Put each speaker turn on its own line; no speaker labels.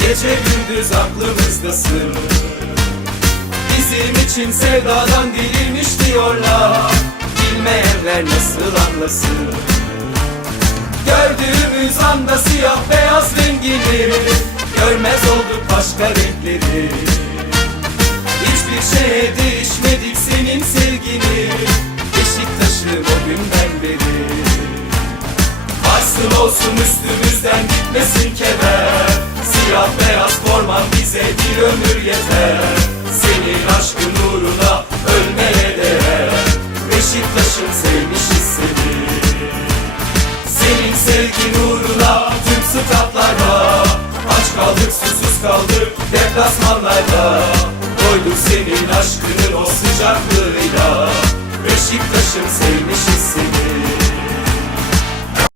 Gece gündüz aklımızdasın. Bizim için sevdadan dirilmiş diyorlar Bilmeyenler nasıl anlasın? Gördüğümüz anda siyah beyaz rengini Görmez olduk başka renkleri. Hiçbir şeye değişmedik senin sevgini Beşiktaş'ım o günden beri Varsın olsun üstümüzden gitmesin keder beyaz forman bize bir ömür yeter. Senin aşkın uğruna ölmeye değer. Beşiktaş'ım sevmişiz seni. Senin sevgin uğruna tüm statlarda. Aç kaldık susuz kaldık deplasmanlarda. Doyduk senin aşkının o sıcaklığıyla. Beşiktaş'ım sevmişiz seni